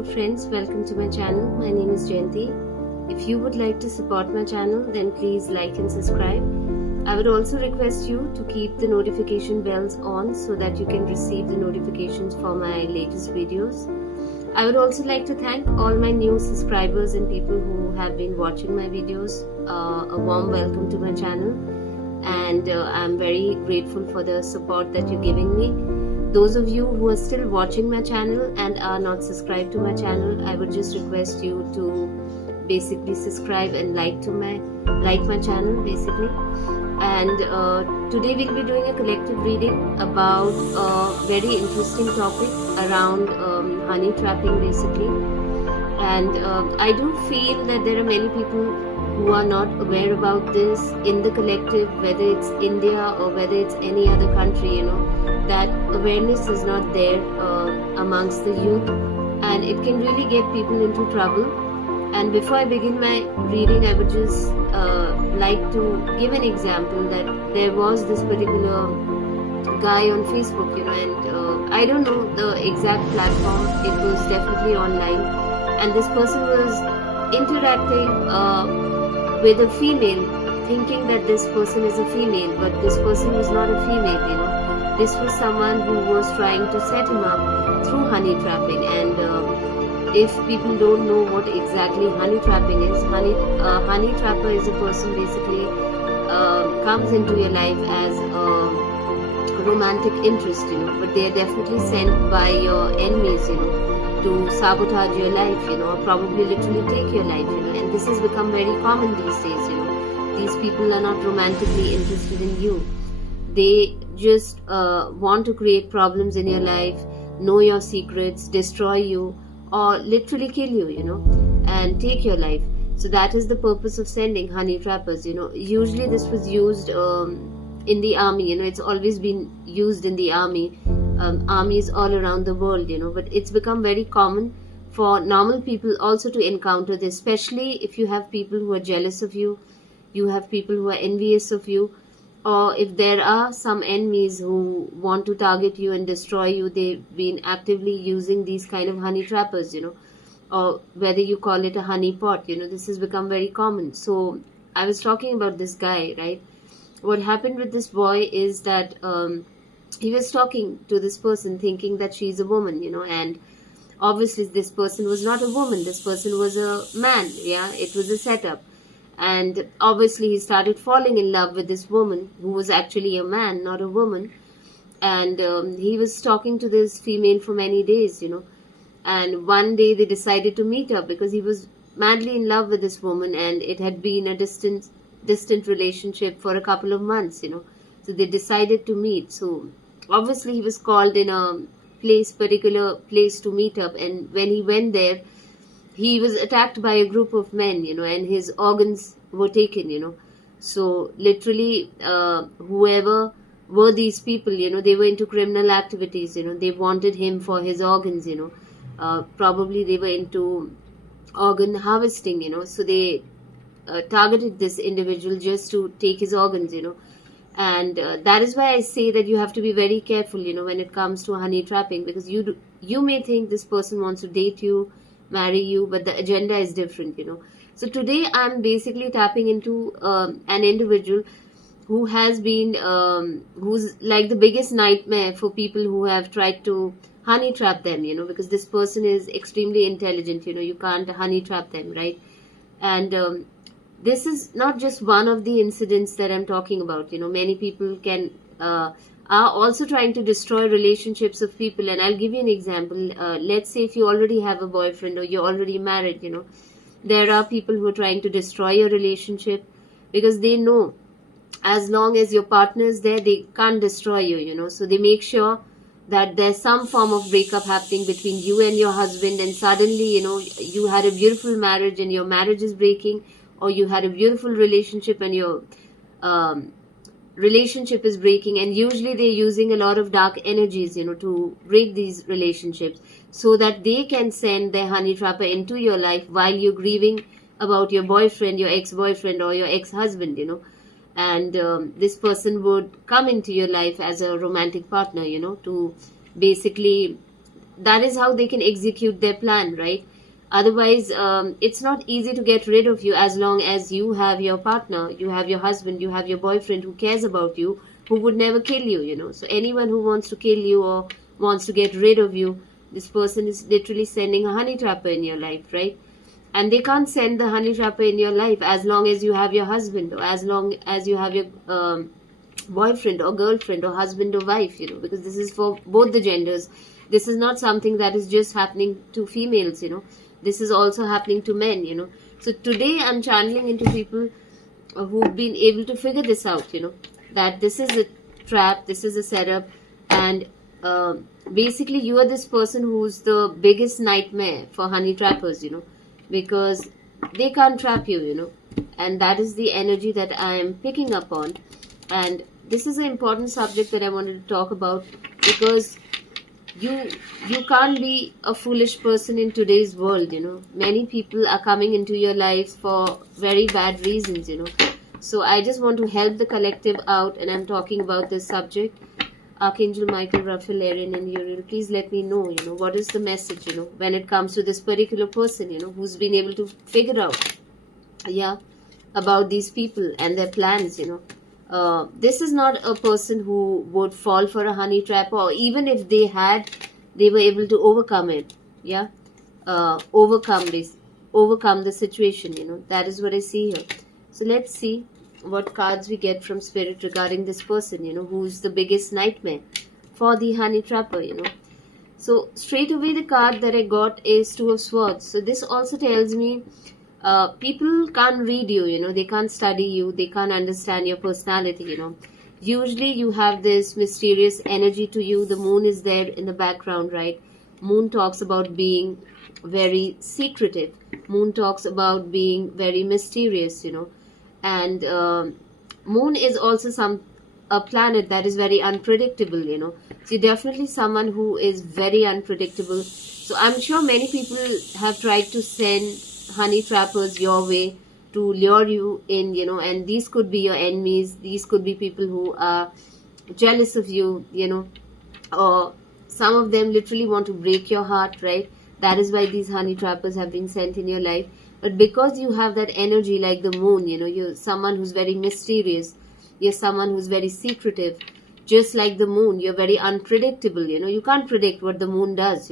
Hello friends, welcome to my channel. My name is Jayanti. If you would like to support my channel, then please like and subscribe. I would also request you to keep the notification bells on so that you can receive the notifications for my latest videos. I would also like to thank all my new subscribers and people who have been watching my videos. A warm welcome to my channel, and I'm very grateful for the support that you're giving me. Those of you who are still watching my channel and are not subscribed to my channel, I would just request you to basically subscribe and like my channel basically. And today we'll be doing a collective reading about a very interesting topic around honey trapping basically. And I do feel that there are many people who are not aware about this in the collective, whether it's India or whether it's any other country, that awareness is not there amongst the youth, and it can really get people into trouble. And before I begin my reading, I would just like to give an example that there was this particular guy on Facebook, and I don't know the exact platform, it was definitely online, and this person was interacting with a female, thinking that this person is a female, but this person was not a female, This was someone who was trying to set him up through honey trapping. And if people don't know what exactly honey trapping is, honey trapper is a person basically comes into your life as a romantic interest, but they are definitely sent by your enemies, to sabotage your life, or probably literally take your life, and this has become very common these days, These people are not romantically interested in you. They just want to create problems in your life, know your secrets, destroy you, or literally kill you, and take your life. So that is the purpose of sending honey trappers, Usually this was used in the army, it's always been used in the army. Armies all around the world, but it's become very common for normal people also to encounter this, especially if you have people who are jealous of you, you have people who are envious of you, or if there are some enemies who want to target you and destroy you. They've been actively using these kind of honey trappers, or whether you call it a honey pot, this has become very common. So I was talking about this guy, right? What happened with this boy is that he was talking to this person thinking that she's a woman, and obviously this person was not a woman, this person was a man. It was a setup. And obviously he started falling in love with this woman who was actually a man, not a woman. And he was talking to this female for many days, and one day they decided to meet up because he was madly in love with this woman, and it had been a distant relationship for a couple of months, so they decided to meet. So obviously he was called in a particular place to meet up, and when he went there, he was attacked by a group of men, and his organs were taken, So literally, whoever were these people, they were into criminal activities, they wanted him for his organs, probably they were into organ harvesting, so they targeted this individual just to take his organs, And that is why I say that you have to be very careful, when it comes to honey trapping, because you may think this person wants to date you, marry you, but the agenda is different, So today I'm basically tapping into an individual who has been, who's like the biggest nightmare for people who have tried to honey trap them, because this person is extremely intelligent, you can't honey trap them, right? And this is not just one of the incidents that I'm talking about, many people are also trying to destroy relationships of people. And I'll give you an example. Let's say if you already have a boyfriend or you're already married, there are people who are trying to destroy your relationship because they know as long as your partner is there, they can't destroy you, So they make sure that there's some form of breakup happening between you and your husband, and suddenly, you had a beautiful marriage and your marriage is breaking, or you had a beautiful relationship and your relationship is breaking. And usually they're using a lot of dark energies, to break these relationships so that they can send their honey trapper into your life while you're grieving about your boyfriend, your ex-boyfriend, or your ex-husband, And this person would come into your life as a romantic partner, to basically that is how they can execute their plan, right? Otherwise, it's not easy to get rid of you as long as you have your partner, you have your husband, you have your boyfriend who cares about you, who would never kill you, So anyone who wants to kill you or wants to get rid of you, this person is literally sending a honey trapper in your life, right? And they can't send the honey trapper in your life as long as you have your husband, or as long as you have your boyfriend or girlfriend or husband or wife, because this is for both the genders. This is not something that is just happening to females, this is also happening to men, So today I'm channeling into people who've been able to figure this out, that this is a trap, this is a setup, and basically you are this person who's the biggest nightmare for honey trappers, because they can't trap you, and that is the energy that I am picking up on. And this is an important subject that I wanted to talk about, because you can't be a foolish person in today's world, Many people are coming into your lives for very bad reasons, So I just want to help the collective out, and I'm talking about this subject. Archangel Michael, Raphael, Arian, and Uriel, please let me know, what is the message, when it comes to this particular person, who's been able to figure out, about these people and their plans, This is not a person who would fall for a honey trap, or even if they had, they were able to overcome it, overcome the situation, That is what I see here. So let's see what cards we get from Spirit regarding this person, who's the biggest nightmare for the honey trapper, So straight away the card that I got is Two of Swords. So this also tells me people can't read you, they can't study you, they can't understand your personality, Usually you have this mysterious energy to you. The moon is there in the background, right? Moon talks about being very secretive. Moon talks about being very mysterious, And moon is also a planet that is very unpredictable, So you're definitely someone who is very unpredictable. So I'm sure many people have tried to send honey trappers your way to lure you in, and these could be your enemies. These could be people who are jealous of you, or some of them literally want to break your heart, right? That is why these honey trappers have been sent in your life. But because you have that energy like the moon, you're someone who's very mysterious. You're someone who's very secretive. Just like the moon, you're very unpredictable, You can't predict what the moon does,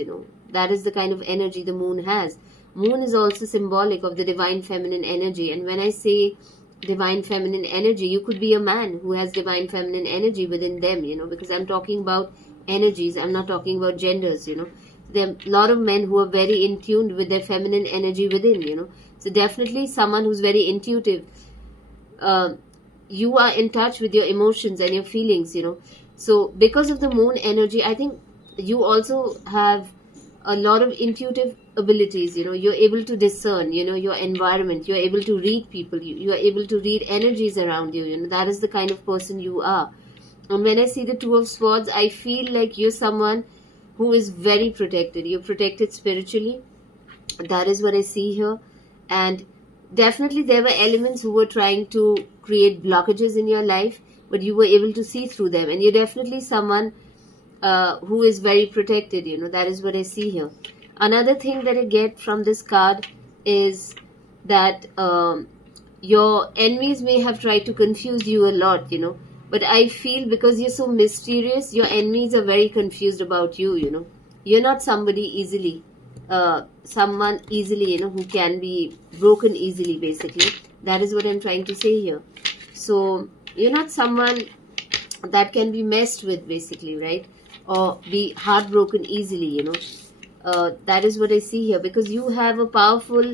That is the kind of energy the moon has. Moon is also symbolic of the divine feminine energy. And when I say divine feminine energy, you could be a man who has divine feminine energy within them, because I'm talking about energies. I'm not talking about genders, There are a lot of men who are very in tune with their feminine energy within, So definitely someone who's very intuitive. You are in touch with your emotions and your feelings, So because of the moon energy, I think you also have a lot of intuitive abilities, You're able to discern, your environment. You're able to read people. You are able to read energies around you, That is the kind of person you are. And when I see the Two of Swords, I feel like you're someone who is very protected. You're protected spiritually. That is what I see here. And definitely there were elements who were trying to create blockages in your life, but you were able to see through them. And you're definitely someone who is very protected, That is what I see here. Another thing that I get from this card is that your enemies may have tried to confuse you a lot, But I feel because you're so mysterious, your enemies are very confused about you, You're not somebody easily, someone easily, who can be broken easily, basically. That is what I'm trying to say here. So you're not someone that can be messed with, basically, right? Or be heartbroken easily, That is what I see here, because you have a powerful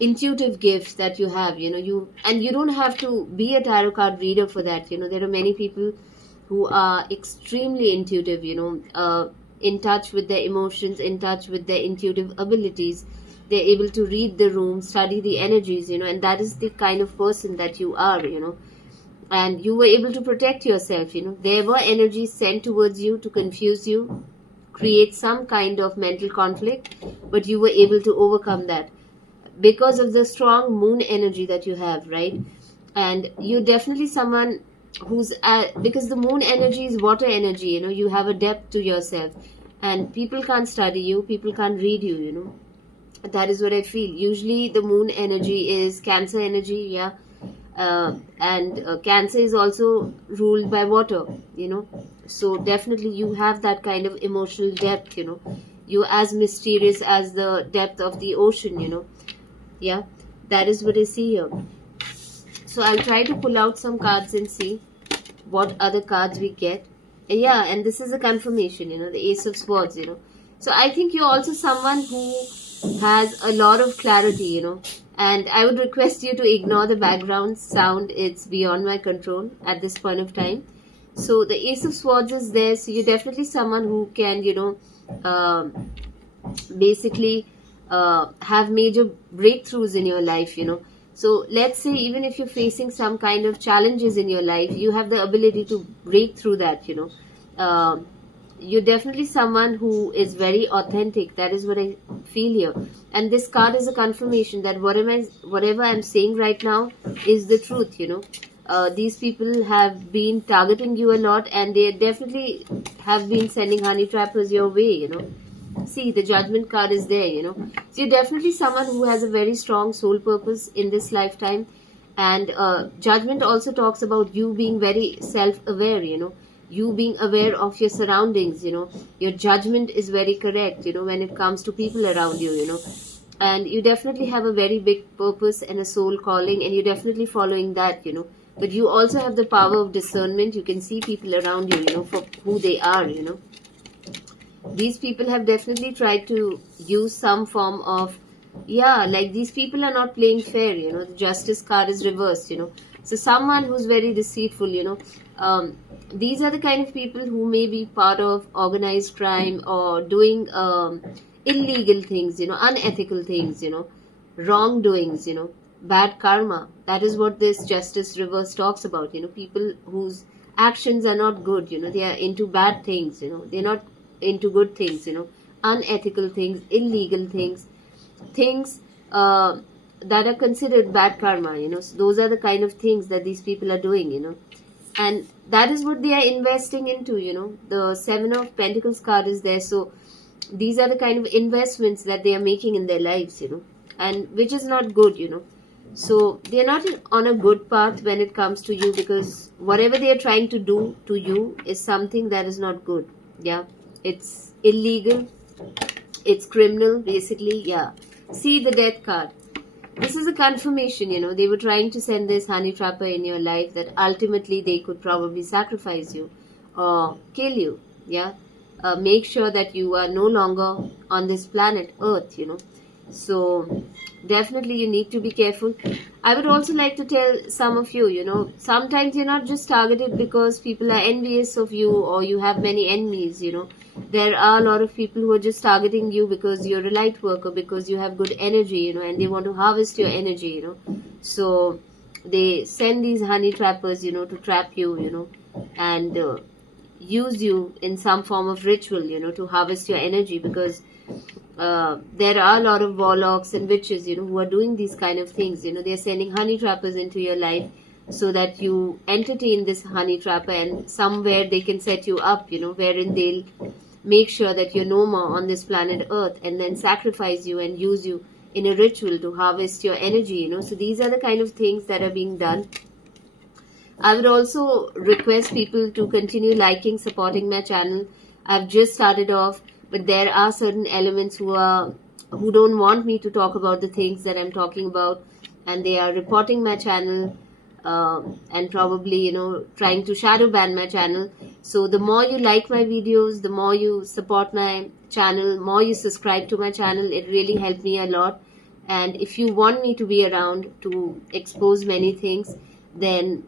intuitive gift that you have, and you don't have to be a tarot card reader for that. There are many people who are extremely intuitive, in touch with their emotions, in touch with their intuitive abilities. They're able to read the room, study the energies, and that is the kind of person that you are, and you were able to protect yourself, There were energies sent towards you to confuse you, create some kind of mental conflict, but you were able to overcome that because of the strong moon energy that you have, right? And you're definitely someone who's because the moon energy is water energy, you have a depth to yourself. and people can't study you, people can't read you, that is what I feel. Usually the moon energy is Cancer energy, yeah. And Cancer is also ruled by water, so definitely you have that kind of emotional depth, you as mysterious as the depth of the ocean, yeah. That is what I see here. So I'll try to pull out some cards and see what other cards we get. Yeah, and this is a confirmation, the Ace of Swords, so I think you're also someone who has a lot of clarity, and I would request you to ignore the background sound. It's beyond my control at this point of time. So the Ace of Swords is there, so you're definitely someone who can, basically have major breakthroughs in your life, so let's say even if you're facing some kind of challenges in your life, you have the ability to break through that, you're definitely someone who is very authentic. That is what I feel here. And this card is a confirmation that whatever I'm saying right now is the truth, these people have been targeting you a lot, and they definitely have been sending honey trappers your way, See, the Judgment card is there, So you're definitely someone who has a very strong soul purpose in this lifetime. And Judgment also talks about you being very self-aware, you being aware of your surroundings, your judgment is very correct, when it comes to people around you, and you definitely have a very big purpose and a soul calling, and you're definitely following that, but you also have the power of discernment. You can see people around you, for who they are, These people have definitely tried to use some form of, like these people are not playing fair, the Justice card is reversed, so someone who's very deceitful, these are the kind of people who may be part of organized crime or doing illegal things, unethical things, wrongdoings, bad karma. That is what this Justice reverse talks about, people whose actions are not good, they are into bad things, they're not into good things, unethical things, illegal things, things that are considered bad karma, so those are the kind of things that these people are doing, and that is what they are investing into, the Seven of Pentacles card is there, so these are the kind of investments that they are making in their lives, and which is not good, so they are not on a good path when it comes to you, because whatever they are trying to do to you is something that is not good, yeah. It's illegal, it's criminal, basically, yeah. See the Death card. This is a confirmation, they were trying to send this honey trapper in your life that ultimately they could probably sacrifice you or kill you, yeah. Make sure that you are no longer on this planet Earth, So definitely you need to be careful. I would also like to tell some of you, sometimes you're not just targeted because people are envious of you or you have many enemies, There are a lot of people who are just targeting you because you're a light worker, because you have good energy, and they want to harvest your energy, So they send these honey trappers, to trap you, and use you in some form of ritual, to harvest your energy, because there are a lot of warlocks and witches, who are doing these kind of things, they're sending honey trappers into your life so that you entertain this honey trapper, and somewhere they can set you up, wherein they'll make sure that you're no more on this planet Earth, and then sacrifice you and use you in a ritual to harvest your energy, so these are the kind of things that are being done. I would also request people to continue liking, supporting my channel. I've just started off, but there are certain elements who don't want me to talk about the things that I'm talking about, and they are reporting my channel, and probably trying to shadow ban my channel. So the more you like my videos, the more you support my channel, more you subscribe to my channel, it really helped me a lot. And if you want me to be around to expose many things, then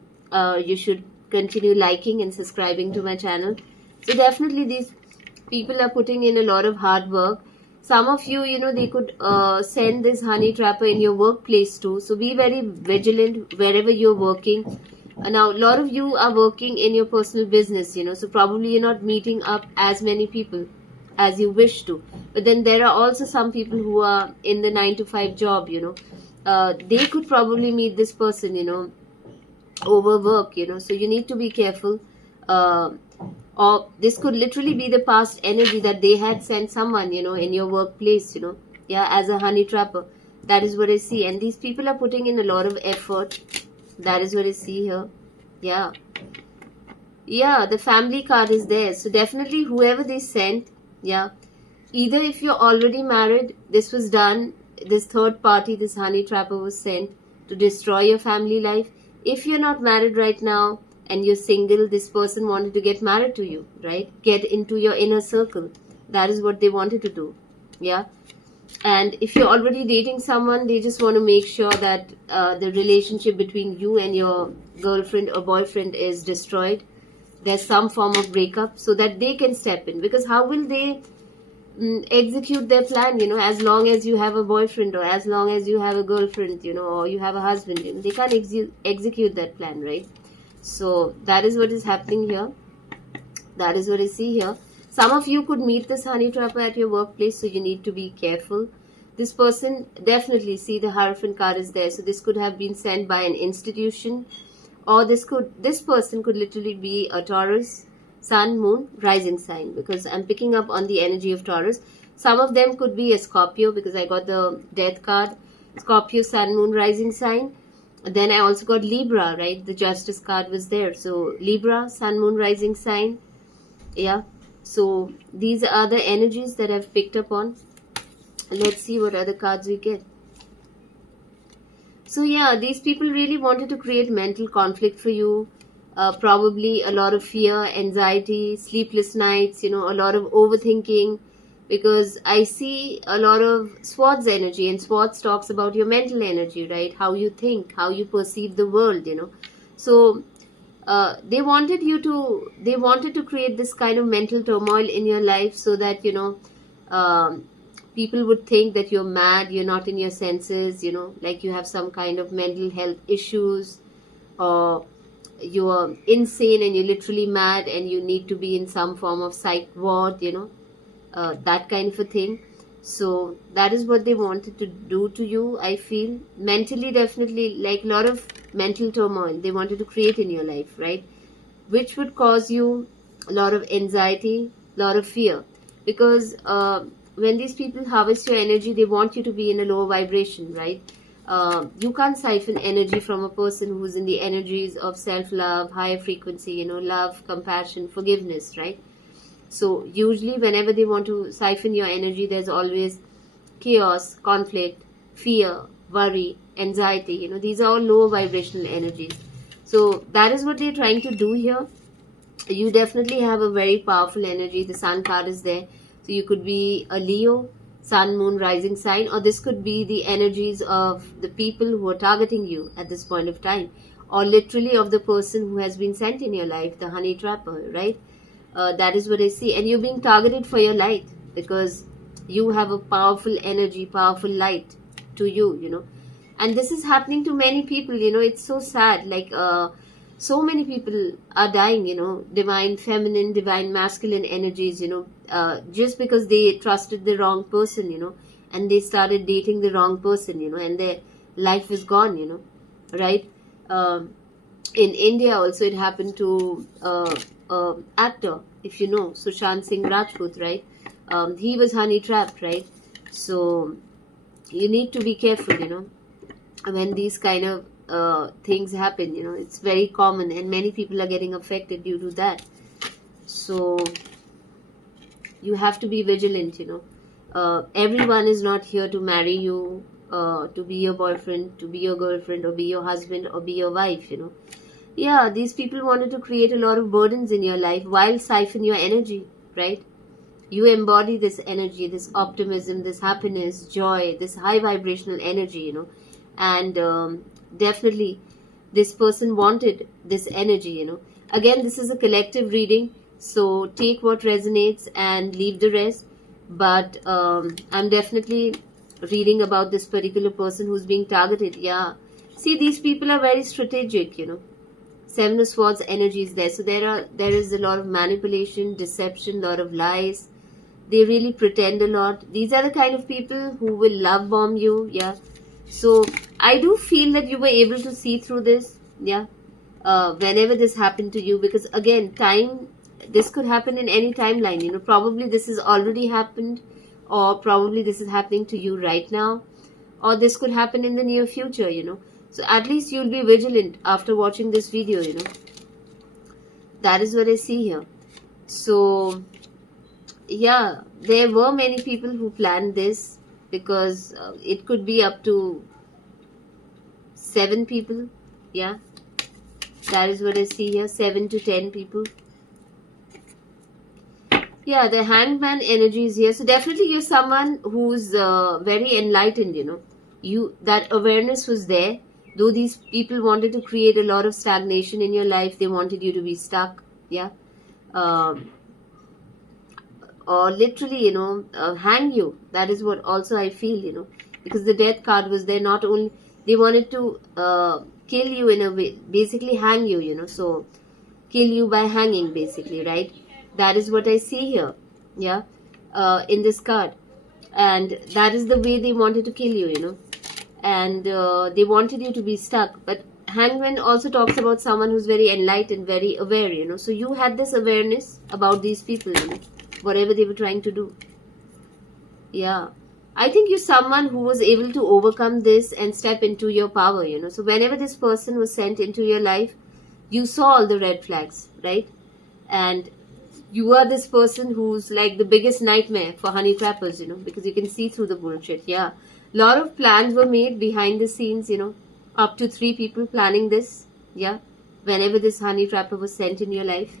you should continue liking and subscribing to my channel. So definitely these people are putting in a lot of hard work. Some of you, they could send this honey trapper in your workplace too. So be very vigilant wherever you're working. Now, a lot of you are working in your personal business, so probably you're not meeting up as many people as you wish to. But then there are also some people who are in the 9-to-5 job, they could probably meet this person, over work, so you need to be careful. Or this could literally be the past energy that they had sent someone, in your workplace, yeah, as a honey trapper. That is what I see. And these people are putting in a lot of effort. That is what I see here. Yeah. Yeah, the family card is there. So definitely whoever they sent, yeah. Either if you're already married, this was done, this third party, this honey trapper was sent to destroy your family life. If you're not married right now and you're single, this person wanted to get married to you, right? Get into your inner circle. That is what they wanted to do. Yeah. And if you're already dating someone, they just want to make sure that the relationship between you and your girlfriend or boyfriend is destroyed. There's some form of breakup so that they can step in. Because how will they execute their plan, as long as you have a boyfriend or as long as you have a girlfriend, or you have a husband, they can't execute that plan, right? So that is what is happening here. That is what I see here. Some of you could meet this honey trapper at your workplace, so you need to be careful. This person, definitely, see the Hierophant card is there, so this could have been sent by an institution, or this person could literally be a Taurus, Sun, Moon, rising sign, because I'm picking up on the energy of Taurus. Some of them could be a Scorpio, because I got the Death card, Scorpio, Sun, Moon, rising sign. Then I also got Libra, right? The Justice card was there. So Libra, Sun, Moon, rising sign. Yeah. So these are the energies that I've picked up on. Let's see what other cards we get. So yeah, these people really wanted to create mental conflict for you. Probably a lot of fear, anxiety, sleepless nights, a lot of overthinking, because I see a lot of Swords energy, and Swords talks about your mental energy, right? How you think, how you perceive the world, So they wanted to create this kind of mental turmoil in your life so that, people would think that you're mad, you're not in your senses, like you have some kind of mental health issues, or you're insane and you're literally mad and you need to be in some form of psych ward, that kind of a thing. So that is what they wanted to do to you, I feel. Mentally, definitely, like a lot of mental turmoil they wanted to create in your life, right? Which would cause you a lot of anxiety, a lot of fear. Because when these people harvest your energy, they want you to be in a lower vibration, right? You can't siphon energy from a person who's in the energies of self-love, higher frequency, love, compassion, forgiveness, right? So usually whenever they want to siphon your energy, there's always chaos, conflict, fear, worry, anxiety. These are all lower vibrational energies. So that is what they're trying to do here. You definitely have a very powerful energy. The Sun card is there. So you could be a Leo, Sun, Moon, rising sign, or this could be the energies of the people who are targeting you at this point of time, or literally of the person who has been sent in your life, the honey trapper, right? That is what I see. And you're being targeted for your light, because you have a powerful energy, powerful light to you, And this is happening to many people, It's so sad. Like, so many people are dying, divine feminine, divine masculine energies, just because they trusted the wrong person, and they started dating the wrong person, and their life is gone, right? In India also it happened to actor, if you know, Sushant Singh Rajput, right? He was honey trapped, right? So you need to be careful, when these kind of things happen, it's very common, and many people are getting affected due to that. So you have to be vigilant, everyone is not here to marry you, to be your boyfriend, to be your girlfriend, or be your husband, or be your wife, Yeah, these people wanted to create a lot of burdens in your life while siphon your energy, right? You embody this energy, this optimism, this happiness, joy, this high vibrational energy, and definitely this person wanted this energy, Again, this is a collective reading, so take what resonates and leave the rest. But I'm definitely reading about this particular person who's being targeted. Yeah. See, these people are very strategic, Seven of Swords energy is there. So there is a lot of manipulation, deception, a lot of lies. They really pretend a lot. These are the kind of people who will love bomb you. Yeah. So I do feel that you were able to see through this. Yeah. Whenever this happened to you, because again, time this could happen in any timeline, probably this has already happened, or probably this is happening to you right now, or this could happen in the near future, so at least you'll be vigilant after watching this video, that is what I see here. So yeah, there were many people who planned this, because it could be up to 7 people. Yeah, that is what I see here, 7 to 10 people. Yeah, the hangman energy is here. So definitely you're someone who's very enlightened, that awareness was there. Though these people wanted to create a lot of stagnation in your life, they wanted you to be stuck. Yeah. Or literally, hang you. That is what also I feel, because the death card was there. Not only they wanted to kill you in a way, basically hang you, so kill you by hanging, basically, right? That is what I see here, yeah, in this card. And that is the way they wanted to kill you, and they wanted you to be stuck. But hangman also talks about someone who's very enlightened, very aware, so you had this awareness about these people, whatever they were trying to do. Yeah, I think you're someone who was able to overcome this and step into your power, so whenever this person was sent into your life, you saw all the red flags, right? And you are this person who's like the biggest nightmare for honey trappers, because you can see through the bullshit. Yeah, a lot of plans were made behind the scenes, up to 3 people planning this. Yeah, whenever this honey trapper was sent in your life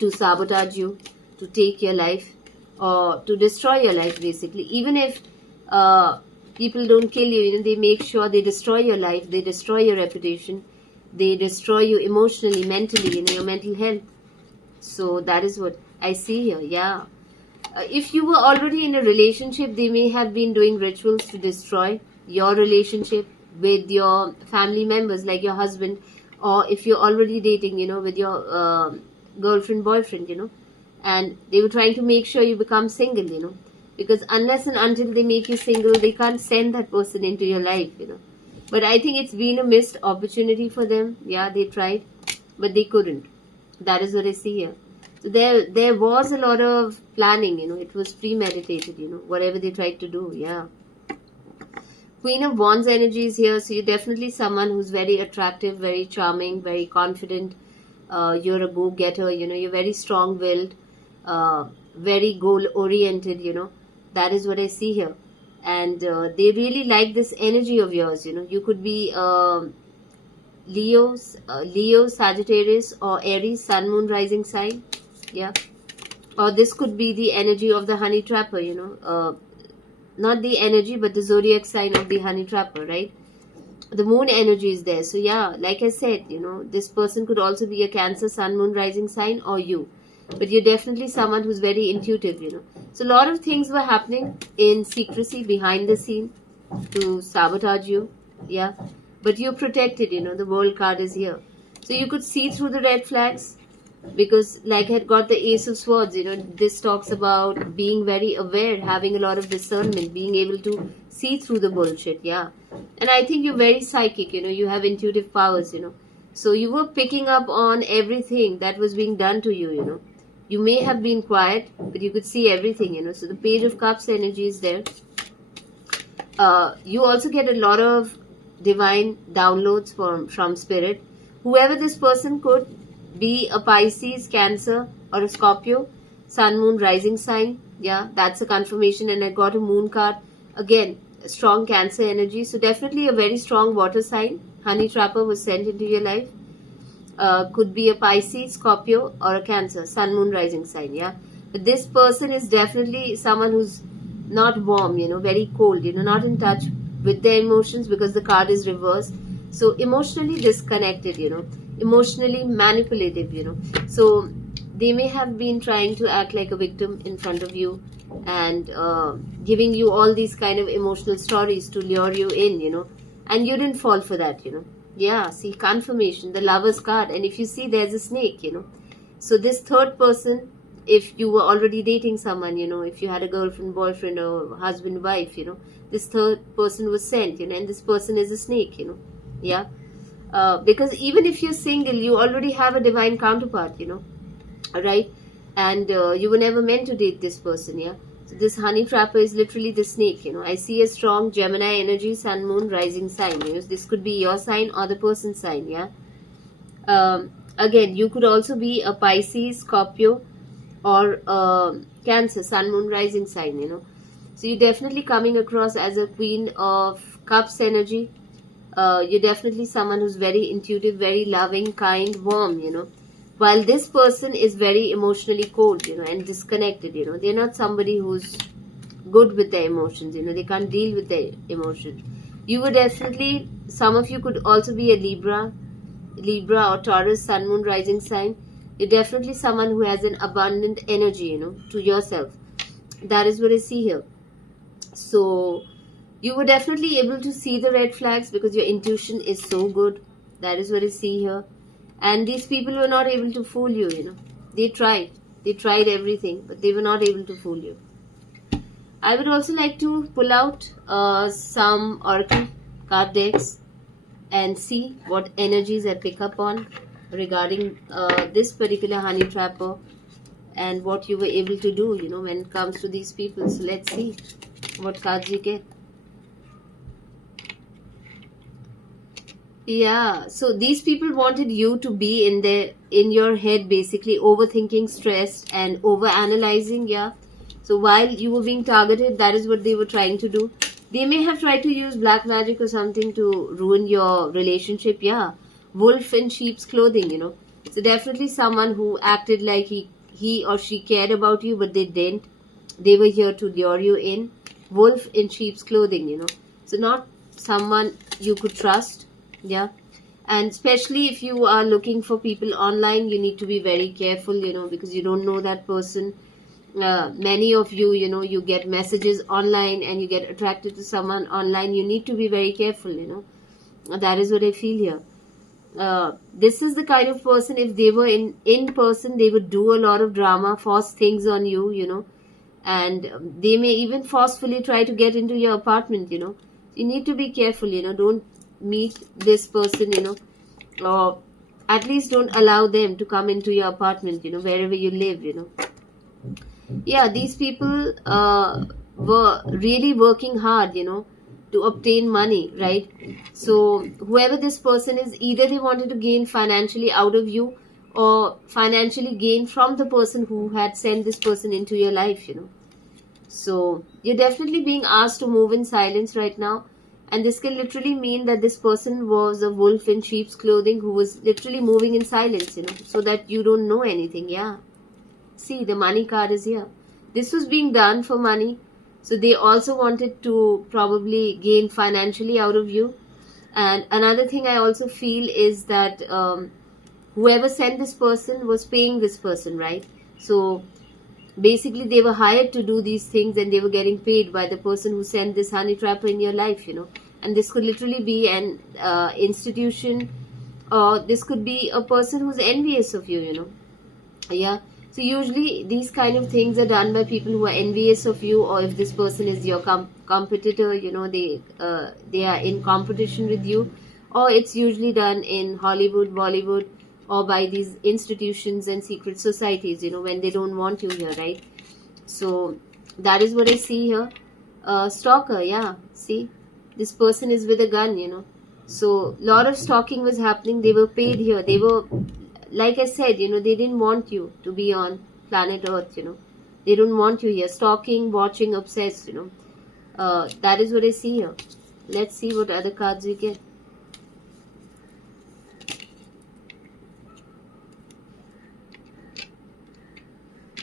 to sabotage you, to take your life, or to destroy your life, basically. Even if people don't kill you, they make sure they destroy your life, they destroy your reputation, they destroy you emotionally, mentally, your mental health. So that is what I see here. Yeah, if you were already in a relationship, they may have been doing rituals to destroy your relationship with your family members, like your husband, or if you're already dating, with your girlfriend, boyfriend, and they were trying to make sure you become single, because unless and until they make you single, they can't send that person into your life, But I think it's been a missed opportunity for them. Yeah, they tried, but they couldn't. That is what I see here. So there was a lot of planning, it was premeditated, whatever they tried to do. Yeah. Queen of Wands energy is here. So you're definitely someone who's very attractive, very charming, very confident. You're a go-getter, you're very strong-willed, very goal-oriented, That is what I see here. And they really like this energy of yours, You could be Leo, Sagittarius, or Aries, Sun, Moon, Rising sign. Yeah. Or this could be the energy of the honey trapper, not the energy, but the zodiac sign of the honey trapper, right? The moon energy is there. So yeah, like I said, this person could also be a Cancer, Sun, Moon, Rising sign, or you. But you're definitely someone who's very intuitive, So a lot of things were happening in secrecy, behind the scene, to sabotage you. Yeah. But you're protected, the World card is here. So you could see through the red flags, because like I had got the Ace of Swords, this talks about being very aware, having a lot of discernment, being able to see through the bullshit. Yeah. And I think you're very psychic, you have intuitive powers, So you were picking up on everything that was being done to you, You may have been quiet, but you could see everything, So the Page of Cups energy is there. You also get a lot of divine downloads from spirit. Whoever this person could be, a Pisces, Cancer, or a Scorpio, Sun, Moon, Rising sign. Yeah, that's a confirmation. And I got a Moon card. Again, strong Cancer energy. So definitely a very strong water sign. Honey trapper was sent into your life. Could be a Pisces, Scorpio, or a Cancer, Sun, Moon, Rising sign. Yeah, but this person is definitely someone who's not warm, very cold, not in touch with their emotions, because the card is reversed. So emotionally disconnected, emotionally manipulative, So they may have been trying to act like a victim in front of you, and giving you all these kind of emotional stories to lure you in, and you didn't fall for that, Yeah, see, confirmation, the Lover's card. And if you see, there's a snake, So this third person, if you were already dating someone, if you had a girlfriend, boyfriend, or husband, wife, this third person was sent, and this person is a snake, Yeah. Because even if you're single, you already have a divine counterpart, right? And you were never meant to date this person, yeah. So this honey trapper is literally the snake, you know. I see a strong Gemini energy, sun, moon, rising sign, you know. This could be your sign or the person's sign, yeah. Again, you could also be a Pisces, Scorpio, or Cancer, sun, moon, rising sign, you know. So you're definitely coming across as a Queen of Cups energy. You're definitely someone who's very intuitive, very loving, kind, warm, you know. While this person is very emotionally cold, you know, and disconnected, you know. They're not somebody who's good with their emotions, you know. They can't deal with their emotions. You would definitely, some of you could also be a Libra or Taurus, sun, moon, rising sign. You're definitely someone who has an abundant energy, you know, to yourself. That is what I see here. So you were definitely able to see the red flags because your intuition is so good. That is what I see here. And these people were not able to fool you, you know. They tried everything, but they were not able to fool you. I would also like to pull out some oracle card decks and see what energies I pick up on regarding this particular honey trapper and what you were able to do, you know, when it comes to these people. So let's see what cards you get. Yeah, so these people wanted you to be in your head, basically overthinking, stressed, and over analyzing. Yeah, so while you were being targeted, that is what they were trying to do. They may have tried to use black magic or something to ruin your relationship. Yeah, wolf in sheep's clothing, you know. So definitely someone who acted like he or she cared about you, but they didn't. They were here to lure you in. Wolf in sheep's clothing, you know. So not someone you could trust. Yeah, and especially if you are looking for people online, you need to be very careful, you know, because you don't know that person. Many of you, you know, you get messages online and you get attracted to someone online. You need to be very careful, you know. That is what I feel here. This is the kind of person, if they were in person, they would do a lot of drama, force things on you, you know, and they may even forcefully try to get into your apartment, you know. You need to be careful, you know. Don't meet this person, you know, or at least don't allow them to come into your apartment, you know, wherever you live, you know. Yeah, these people were really working hard, you know, to obtain money, right? So whoever this person is, either they wanted to gain financially out of you or financially gain from the person who had sent this person into your life, you know. So you're definitely being asked to move in silence right now. And this can literally mean that this person was a wolf in sheep's clothing who was literally moving in silence, you know, so that you don't know anything. Yeah. See, the money card is here. This was being done for money. So they also wanted to probably gain financially out of you. And another thing I also feel is that whoever sent this person was paying this person, right? So basically they were hired to do these things and they were getting paid by the person who sent this honey trapper in your life, you know. And this could literally be an institution, or this could be a person who's envious of you, you know. Yeah, so usually these kind of things are done by people who are envious of you, or if this person is your competitor, you know, they are in competition with you, or it's usually done in Hollywood, Bollywood, or by these institutions and secret societies, you know, when they don't want you here, right? So that is what I see here. Stalker, yeah, see, this person is with a gun, you know. So lot of stalking was happening. They were paid here. They were, like I said, you know, they didn't want you to be on planet Earth, you know. They don't want you here. Stalking, watching, obsessed, you know. That is what I see here. Let's see what other cards we get.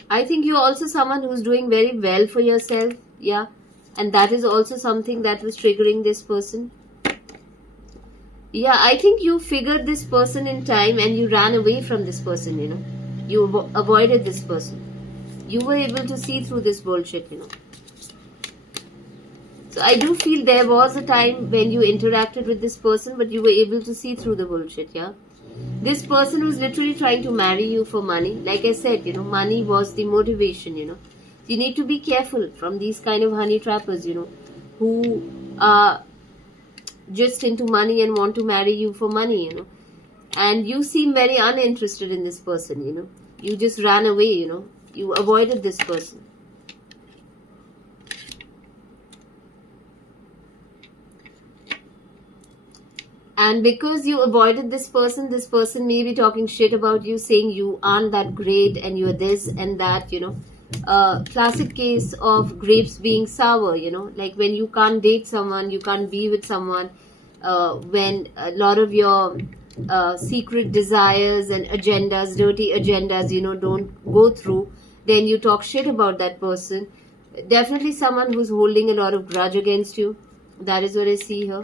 I think you're also someone who's doing very well for yourself. Yeah. And that is also something that was triggering this person. Yeah, I think you figured this person in time and you ran away from this person, you know. You avoided this person. You were able to see through this bullshit, you know. So I do feel there was a time when you interacted with this person, but you were able to see through the bullshit, yeah. This person was literally trying to marry you for money. Like I said, you know, money was the motivation, you know. You need to be careful from these kind of honey trappers, you know, who are just into money and want to marry you for money, you know. And you seem very uninterested in this person, you know. You just ran away, you avoided this person. And because you avoided this person may be talking shit about you, saying you aren't that great and you're this and that, classic case of grapes being sour, like when you can't date someone, you can't be with someone, when a lot of your secret desires and agendas, dirty agendas, don't go through, then you talk shit about that person. Definitely someone who's holding a lot of grudge against you. That is what I see here.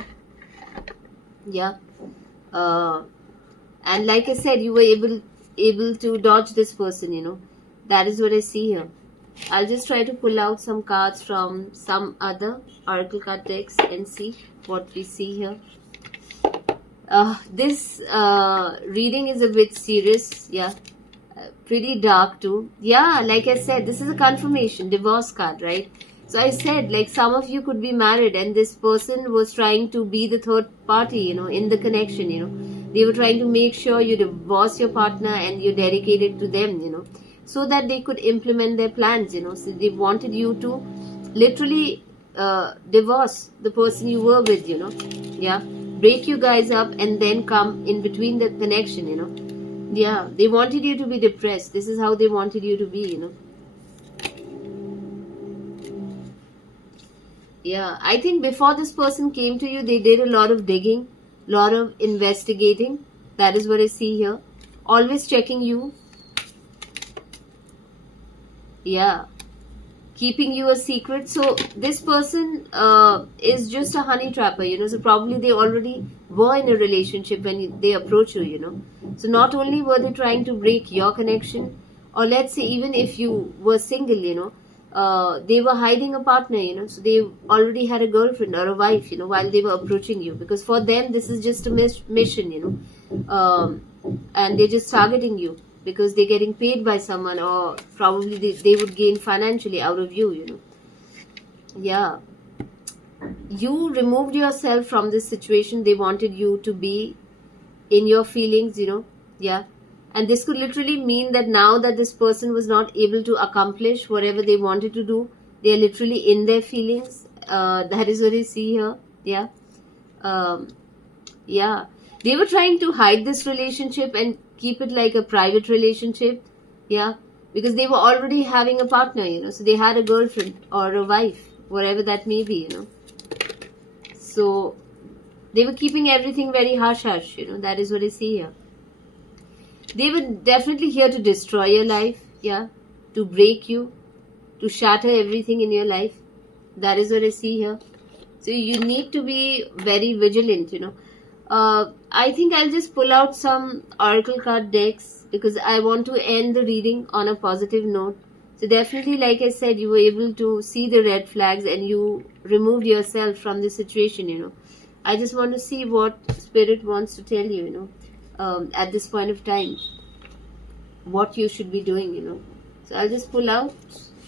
Yeah. And like I said, you were able to dodge this person, that is what I see here. I'll just try to pull out some cards from some other oracle card decks and see what we see here. This reading is a bit serious. Yeah, pretty dark too. Yeah, like I said, this is a confirmation, divorce card, right? So I said, like, some of you could be married and this person was trying to be the third party, in the connection, They were trying to make sure you divorce your partner and you're dedicated to them, so that they could implement their plans, So they wanted you to literally divorce the person you were with, Yeah, break you guys up and then come in between the connection, Yeah, they wanted you to be depressed. This is how they wanted you to be, Yeah, I think before this person came to you, they did a lot of digging, lot of investigating. That is what I see here. Always checking you. Yeah. Keeping you a secret. So this person is just a honey trapper, So probably they already were in a relationship when they approach you, So not only were they trying to break your connection, or let's say even if you were single, they were hiding a partner, So they already had a girlfriend or a wife, while they were approaching you. Because for them, this is just a mission, and they're just targeting you because they're getting paid by someone, or probably they would gain financially out of you, Yeah. You removed yourself from this situation. They wanted you to be in your feelings, Yeah. And this could literally mean that now that this person was not able to accomplish whatever they wanted to do, they are literally in their feelings. That is what I see here. Yeah. Yeah. They were trying to hide this relationship and keep it like a private relationship. Yeah. Because they were already having a partner, So they had a girlfriend or a wife, whatever that may be, So they were keeping everything very hush-hush, That is what I see here. They were definitely here to destroy your life, yeah, to break you, to shatter everything in your life. That is what I see here. So you need to be very vigilant, I think I'll just pull out some oracle card decks because I want to end the reading on a positive note. So definitely, like I said, you were able to see the red flags and you removed yourself from the situation, I just want to see what Spirit wants to tell you, at this point of time, what you should be doing, So I'll just pull out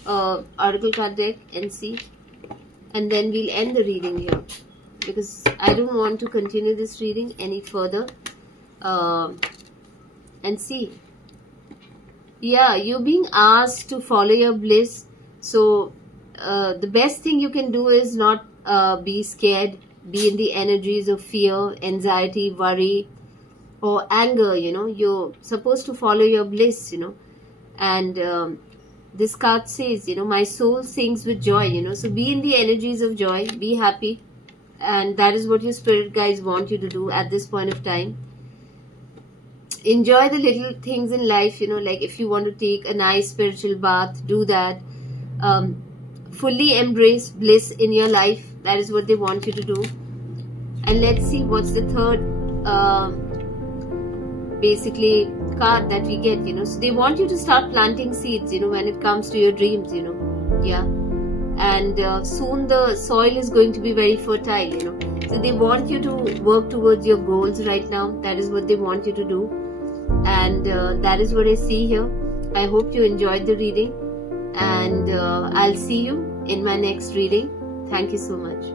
oracle card deck and see, and then we'll end the reading here because I don't want to continue this reading any further. And see. Yeah, you're being asked to follow your bliss. So the best thing you can do is not be scared, be in the energies of fear, anxiety, worry, or anger, you're supposed to follow your bliss, and this card says, my soul sings with joy, so be in the energies of joy, be happy, and that is what your spirit guides want you to do at this point of time. Enjoy the little things in life, like if you want to take a nice spiritual bath, do that. Fully embrace bliss in your life. That is what they want you to do. And let's see what's the third basically card that we get, so they want you to start planting seeds, when it comes to your dreams, yeah, and soon the soil is going to be very fertile, so they want you to work towards your goals right now. That is what they want you to do, and that is what I see here. I hope you enjoyed the reading, and I'll see you in my next reading. Thank you so much.